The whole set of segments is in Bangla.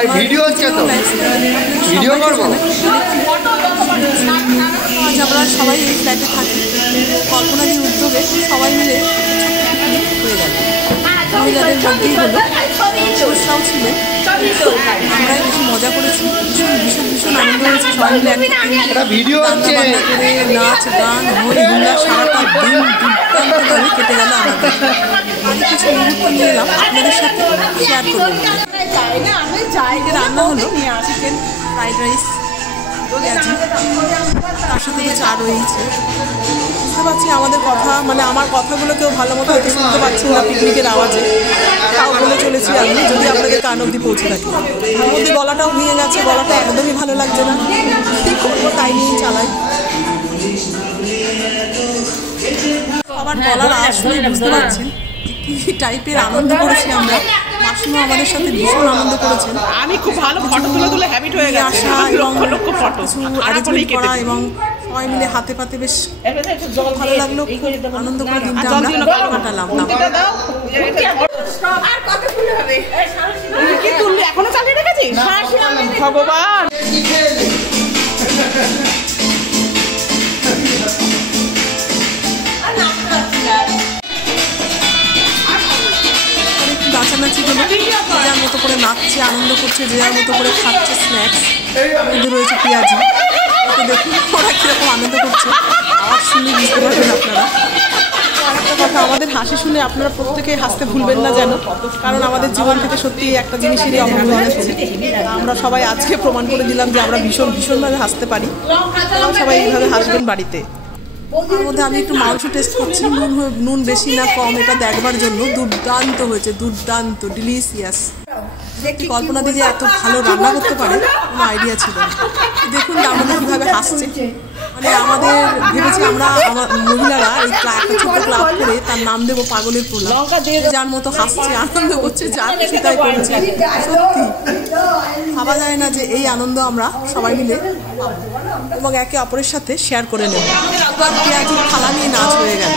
ভাই ভিডিও হচ্ছে তো, ভিডিও করবো। আজ আমরা সবাই এই ফ্ল্যাটে থাকি, কল্পনাদির উদ্যোগে সবাই মিলে হয়ে গেল। মহিলাদের মধ্যেই হলো, পুরুষরাও ছিলেন, আমরাই বেশি মজা করেছি, ভীষণ ভীষণ ভীষণ আনন্দ হয়েছে। সবাই মিলে রান্না বান্না করে নাচ গান হই হুল্লা সারাটা দিন দুর্দান্তভাবে কেটে গেল আমাদের। অনেক কিছু মুহূর্ত নিয়ে এলাম আপনাদের সাথে শেয়ার করবো। রান্না হলো চিকেন ফ্রাইড রাইস, পেঁয়াজি, তার সাথে তো চা রয়েছে। বুঝতে পারছি আমাদের কথা, মানে আমার কথাগুলো কেউ ভালো মতো হয়তো শুনতে পাচ্ছেন না পিকনিকের আওয়াজে, তাও বলে চলেছি আমি, যদি আপনাদের কান অবধি পৌঁছে থাকি। তার মধ্যে গলাটাও ভেঙে গেছে, গলাটা একদমই ভালো লাগছে না, কী করবো তাই নিয়েই চালাই। আবার গলার আওয়াজ শুনে বুঝতে পারছেন কি টাইপের আনন্দ করেছি আমরা। মাসিমা আমাদের সাথে ভীষণ আনন্দ করেছেন। আমি খুব ভালো ফটো তুলে হ্যাবিট হয়ে গেছে, আসা এবং ফটো করা এবং সবাই মিলে হাতে পাতে বেশ ভালো লাগলো, আনন্দ করে দিনটা আমরা কাটালাম। এখনো চালিয়ে রেখেছিস ভগবান। নাচানাচি হলো, যে যার মতো করে নাচছে, আনন্দ করছে, যে যার মতো করে খাচ্ছে স্ন্যাক্স। মধ্যে রয়েছে পেঁয়াজি, ওকে দেখুন ওরা কীরকম আনন্দ করছে, আওয়াজ শুনে বুঝতে পারবেন আপনারা। আরেকটা কথা, আমাদের হাসি শুনে আপনারা প্রত্যেকেই হাসতে ভুলবেন না যেন, কারণ আমাদের জীবন থেকে সত্যি একটা জিনিসেরই অভাব হয়ে যাচ্ছে। আমরা সবাই আজকে প্রমাণ করে দিলাম যে আমরা ভীষণ ভীষণভাবে হাসতে পারি, এবং সবাই এইভাবে হাসবেন বাড়িতে। তার মধ্যে আমি একটু মাংস টেস্ট করছি, নুন বেশি না কম এটা দেখবার জন্য। দুর্দান্ত হয়েছে, দুর্দান্ত, ডিলিশিয়াস। কল্পনা দিয়ে যে এত ভালো রান্না করতে পারে কোনো আইডিয়া ছিল না। দেখুন আমাদের কীভাবে হাসছে, মানে আমাদের ভেবেছি আমরা মহিলারা এই একটা ছোট ক্লাব করে তার নাম দেবো পাগলের পোলা। যার মতো হাসছে, আনন্দ করছে, যা খুশি তাই করছে। সত্যি ভাবা যায় না যে এই আনন্দ আমরা সবাই মিলে এবং একে অপরের সাথে শেয়ার করে নেব। এবার পেঁয়াজির থালা নিয়ে নাচ হয়ে গেল,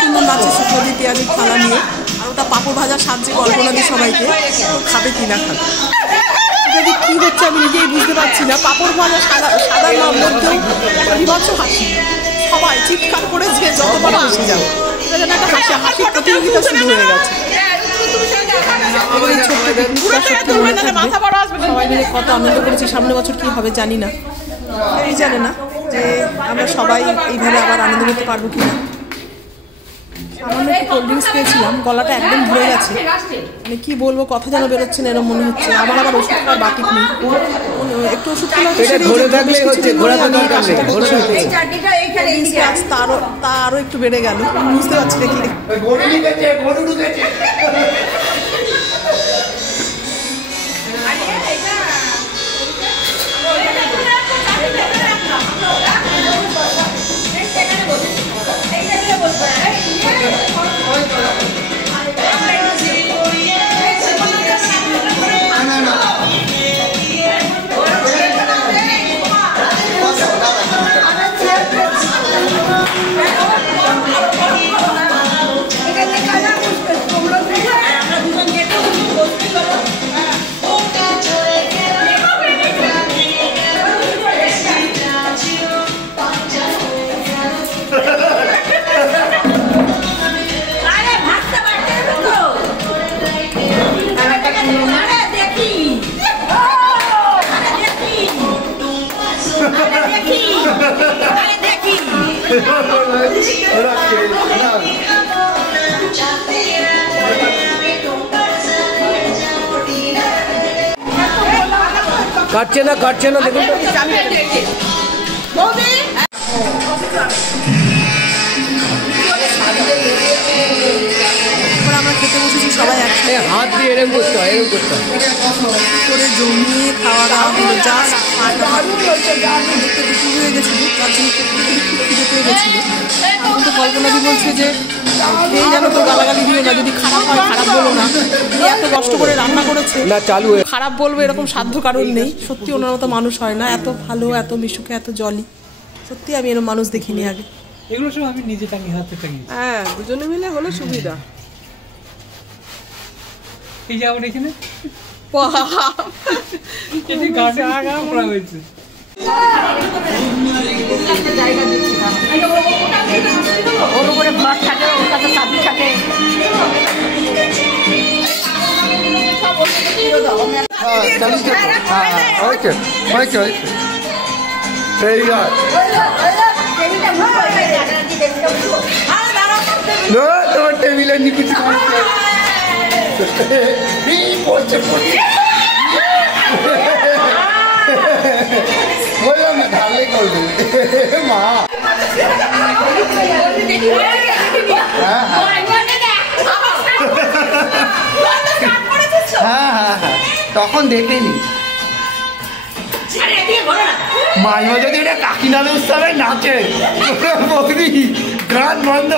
সুন্দর নাচে শুকনো দিয়ে পেঁয়াজির থালা নিয়ে, আর ওটা পাঁপড় ভাজার সাহায্যে কল্পনা দিয়ে সবাইকে খাবে কিনা খাবে। এটা যে কী হচ্ছে আমি নিজেই বুঝতে পারছি না। পাঁপড় ভাজা সাদা মধ্যেও একটা বিভৎস হাসি, সবাই চিৎকার করে যে যতবার হাসি যাও, এটা যেন একটা হাসির প্রতিযোগিতা শুরু হয়ে গেছে। সবাই মিলে কত আনন্দ করেছি। সামনে বছর কী হবে জানি না, এই জানে না যে আমরা সবাই এইভাবে আবার আনন্দ করতে পারবো কিনা। সামান্য একটু কোল্ড ড্রিঙ্কস খেয়েছিলাম, গলাটা একদম ভরে গেছে, মানে কী বলবো, কথা যেন বেরোচ্ছে না এরকম মনে হচ্ছে। আমার আবার ওষুধ খাওয়ার বাকি নেই, একটু ওষুধ খেলে তা আরও একটু বেড়ে গেল, বুঝতে পারছি না কি। কাটছে না দেখুন আমরা খেতে বসেছি সবাই একসাথে, হাত দিয়ে এরকম করতে হয়, এরকম করতে হয় করে জমিয়ে খাওয়া দাওয়া হলো। জাস্ট দেখতে দুপুর হয়ে গেছিলো, তার জন্য খুব খিদে পেয়ে গেছিলো। এখন তো কল্পনাদি বলছে যে এই যেন তো গালাগালি দিও না, যদি খারাপ হয় খারাপ বলো না, এত কষ্ট করে রান্না করেছে না চালু খারাপ বলবো এরকম সাধ্য কারণ নেই। সত্যি ওনার মতো মানুষ হয় না, এত ভালো, এত মিশুকে, এত জলি। সত্যি আমি এরকম মানুষ দেখিনি আগে। এগুলো সব আমি নিজে টাঙিয়ে হাতে টাঙিয়ে। হ্যাঁ, দুজনে মিলে হলে সুবিধা। এই যে আমার এখানে এটি গার্ডেন করা হয়েছে। ওর উপরে ঘর থাকে, ওর কাছে চাবি থাকে। তোমার টেবিলের নিকুচি পড়ছে বললাম না ঢালে করবে মা। হ্যাঁ হ্যাঁ হ্যাঁ তখন দেখেনি মাঝে মাঝে যদি এটা কাকিনাড়ু উৎসবে নাচে বৌদি গান বন্ধ।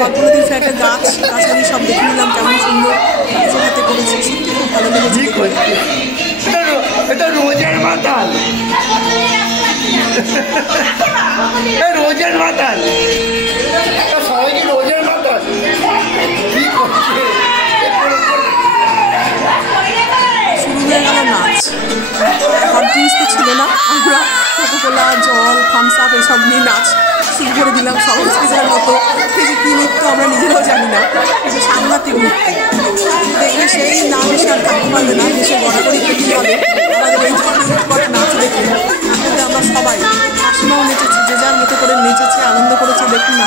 কল্পনাদির একটা গাছ গাছালি সব দেখে নিলাম কেমন সুন্দর নিজের হাতে করেছে, সত্যি খুব ভালো লেগেছে। এটা রোজের মাতাল, রোজের মাতাল, সবাই কি রোজের মাতাল? শুরু হয়ে গেল নাচ। সব জিনিস তো ছিল না, আমরা কোকাকোলা জল থামস আপ এসব নিয়ে নাচ শুরু করে দিলাম সহজ কেজার মতো। থেকে কী নৃত্য আমরা নিজেরাও জানি না, যে সাংঘাতিক নৃত্য দেখলে সেই না হেসে আর থাকতে পারবে না, হেসে গড়াগড়ি খেতে হবে আমাদের এই ধরনের নাচ দেখে। কিন্তু আমরা সবাই হাসিমাও নেচেছি, যে যার মতো করে নেচেছে, আনন্দ করেছে। দেখুন না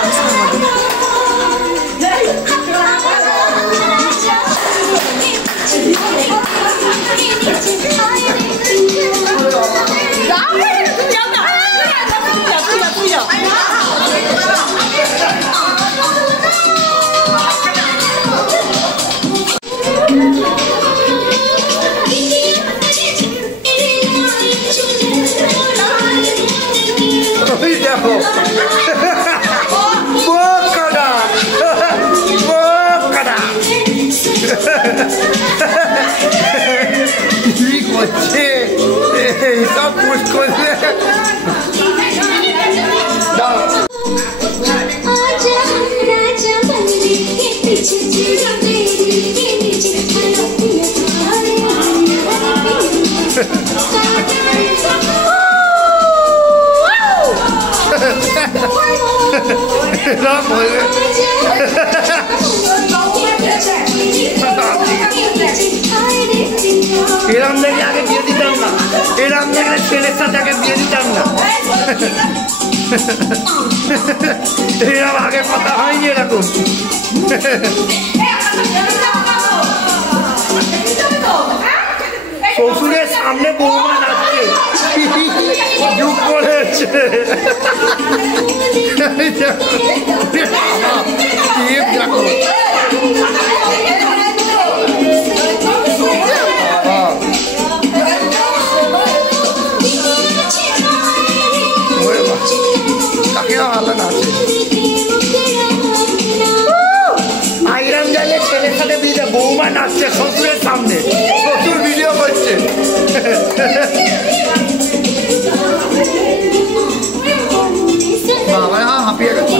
অবস্থা আমাদের। দেখো কি করছে এইসব পোস্ট করছে। এরম দেখে আগে বিয়ে দিতাম না, এরম দেখলে ছেলের সাথে আগে বিয়ে দিতাম না। এরম আগে কথা হয়নি এরকম। শ্বশুরের সামনে বৌমা নাচছে, যুগ করেছে। দেখো ভালো নাচে। আইরাম জানলে ছেলের সাথে বিয়ে, বৌমা নাচছে শ্বশুরের সামনে, শ্বশুর ভিডিও করছে। বাবা হাঁপিয়ে গেছে,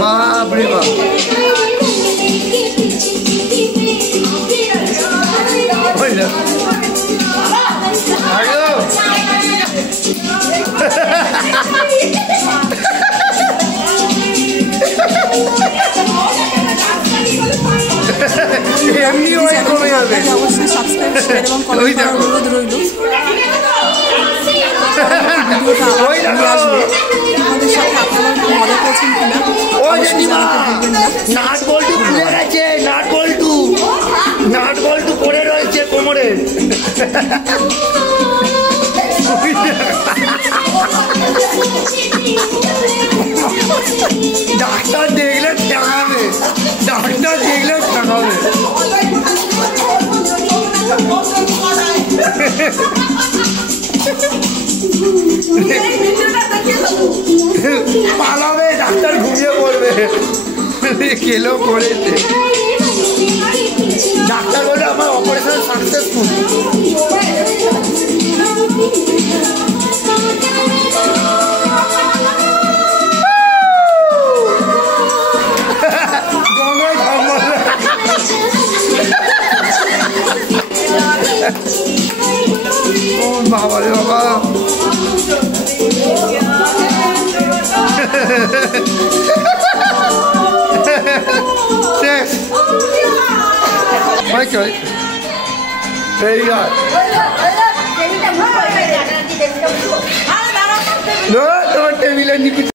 বাপরে বাপ। এমনি ওই কমে যাবে। অবশ্যই সাবস্ক্রাইব শেয়ার এবং কমেন্ট করার অনুরোধ রইল। ভিডিওটা আবার আসবে, আমাদের সাথে আপনারা একটু মজা করেছেন কিনা অবশ্যই জানাতে ভুলবেন না। নাট বল্টু খুলে গেছে, নাট বল্টু, নাট বল্টু পড়ে রয়েছে কোমরে। ডাক্তার দেখলে ঠকাবে। পালাবে, ডাক্তার ঘুমিয়ে পড়বে। কেলো করেছে ডাক্তার বলে আমার অপারেশন সাকসেসফুল। বাবা রে বাবা, শেষ ভাই কই এই আর তোমার টেবিলের নিচে